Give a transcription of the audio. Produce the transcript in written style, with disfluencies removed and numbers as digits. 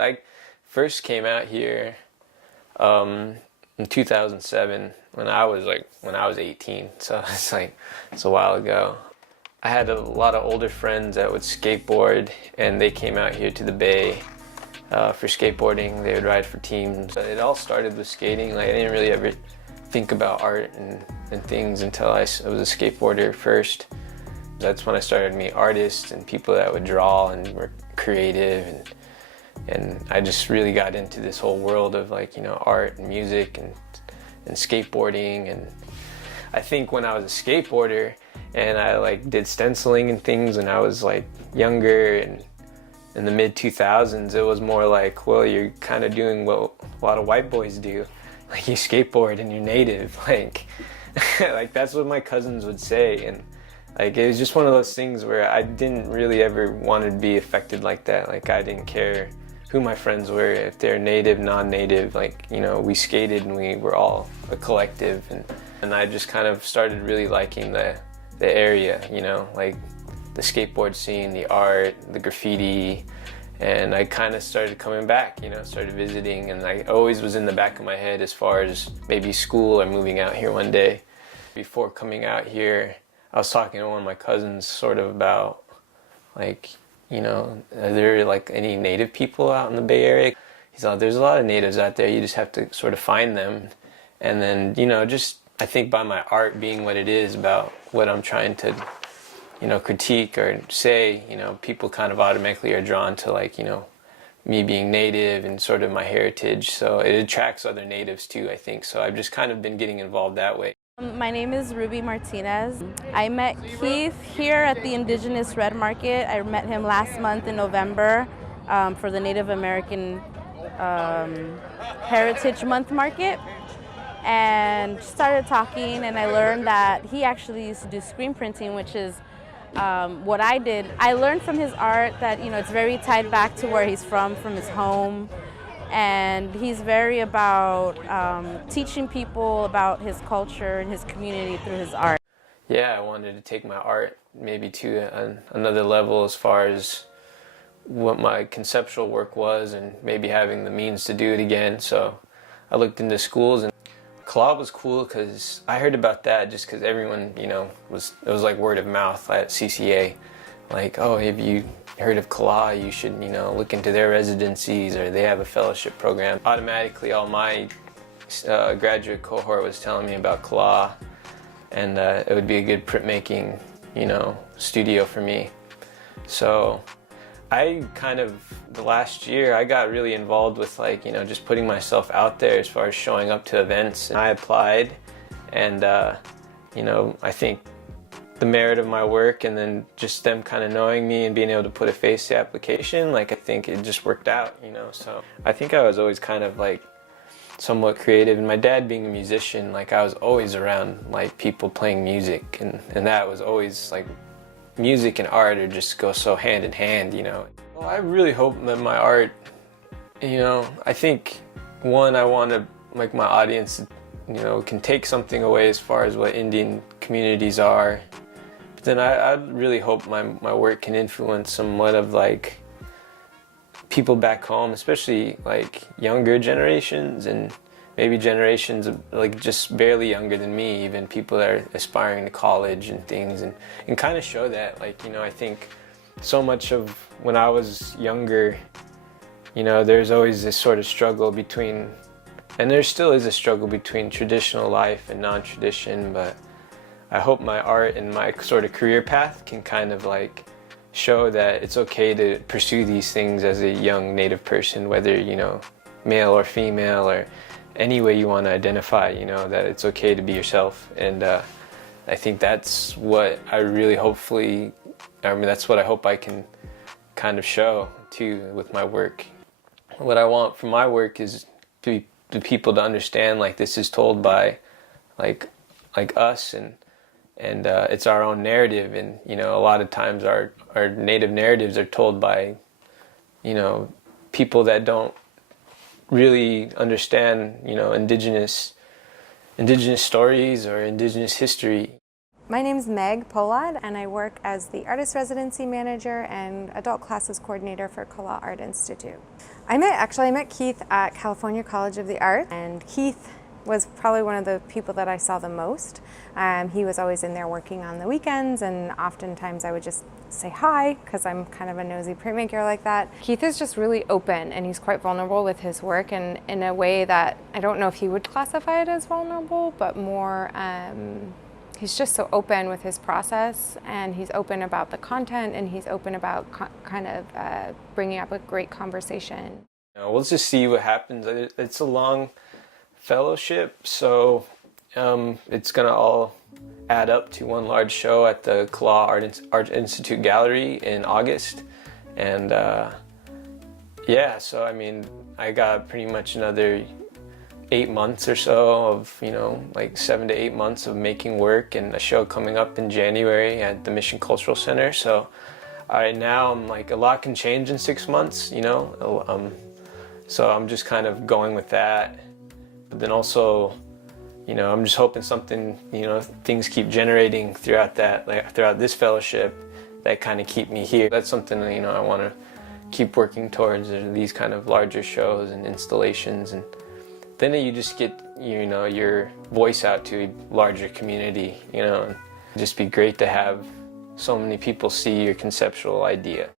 I first came out here in 2007 when I was 18, so it's a while ago. I had a lot of older friends that would skateboard, and they came out here to the Bay for skateboarding. They would ride for teams. It all started with skating. Like, I didn't really ever think about art and things until I was a skateboarder first. That's when I started to meet artists and people that would draw and were creative, and I just really got into this whole world of, like, you know, art and music and skateboarding. And I think when I was a skateboarder and I like did stenciling and things when I was like younger and in the mid 2000s, it was more like, well, you're kind of doing what a lot of white boys do. Like, you skateboard and you're native. Like, like that's what my cousins would say. And like, it was just one of those things where I didn't really ever want to be affected like that. Like, I didn't care who my friends were, if they're native, non-native. Like, you know, we skated and we were all a collective. And I just kind of started really liking the area, you know, like the skateboard scene, the art, the graffiti. And I kind of started coming back, you know, started visiting, and I always was in the back of my head as far as maybe school or moving out here one day. Before coming out here, I was talking to one of my cousins sort of about, like, you know, are there like any native people out in the Bay Area? He's like, there's a lot of natives out there, you just have to sort of find them. And then, you know, just I think by my art being what it is, about what I'm trying to, you know, critique or say, you know, people kind of automatically are drawn to, like, you know, me being native and sort of my heritage. So it attracts other natives too, I think. So I've just kind of been getting involved that way. My name is Ruby Martinez. I met Keith here at the Indigenous Red Market. I met him last month in November for the Native American Heritage Month Market, and started talking, and I learned that he actually used to do screen printing, which is what I did. I learned from his art that, you know, it's very tied back to where he's from his home, and he's very about teaching people about his culture and his community through his art. Yeah, I wanted to take my art maybe to another level as far as what my conceptual work was, and maybe having the means to do it again. So I looked into schools, and collab was cool because I heard about that just because everyone, you know, it was like word of mouth at CCA. Like, oh, have you heard of collab? You should, you know, look into their residencies, or they have a fellowship program. Automatically, all my graduate cohort was telling me about collab, and it would be a good printmaking, you know, studio for me. So I kind of, the last year, I got really involved with, like, you know, just putting myself out there as far as showing up to events. And I applied, and, you know, I think the merit of my work, and then just them kind of knowing me and being able to put a face to the application, like, I think it just worked out, you know. So I think I was always kind of, like, somewhat creative. And my dad being a musician, like, I was always around, like, people playing music, and that was always, like, music and art are just go so hand in hand, you know. Well, I really hope that my art, you know, I think, one, I want to, like, my audience, you know, can take something away as far as what Indian communities are. But then I really hope my work can influence somewhat of, like, people back home, especially, like, younger generations, and maybe generations of, like, just barely younger than me, even people that are aspiring to college and things, and kind of show that, like, you know, I think so much of when I was younger, you know, there's always this sort of struggle between, and there still is a struggle between traditional life and non-tradition, but I hope my art and my sort of career path can kind of, like, show that it's okay to pursue these things as a young Native person, whether, you know, male or female, or any way you want to identify, you know, that it's okay to be yourself. And I think that's what I really that's what I hope I can kind of show too with my work. What I want from my work is the people to understand, like, this is told by like us, and it's our own narrative. And, you know, a lot of times our native narratives are told by, you know, people that don't really understand, you know, indigenous stories or indigenous history. My name's Meg Polad, and I work as the Artist Residency Manager and Adult Classes Coordinator for Kala Art Institute. I met Keith at California College of the Arts, and Keith was probably one of the people that I saw the most. He was always in there working on the weekends, and oftentimes I would just say hi because I'm kind of a nosy printmaker like that. Keith is just really open, and he's quite vulnerable with his work, and in a way that I don't know if he would classify it as vulnerable, but more he's just so open with his process, and he's open about the content, and he's open about bringing up a great conversation. We'll just see what happens. It's a long fellowship, so it's gonna all add up to one large show at the Kala Art Institute Gallery in August, and yeah, so I mean, I got pretty much another 8 months or so of, like 7 to 8 months of making work, and a show coming up in January at the Mission Cultural Center. So right now I'm like, a lot can change in 6 months, so I'm just kind of going with that. But then also, I'm just hoping something, things keep generating throughout that, like throughout this fellowship, that kind of keep me here. That's something, I want to keep working towards, these kind of larger shows and installations, and then you just get, your voice out to a larger community, and it'd just be great to have so many people see your conceptual idea.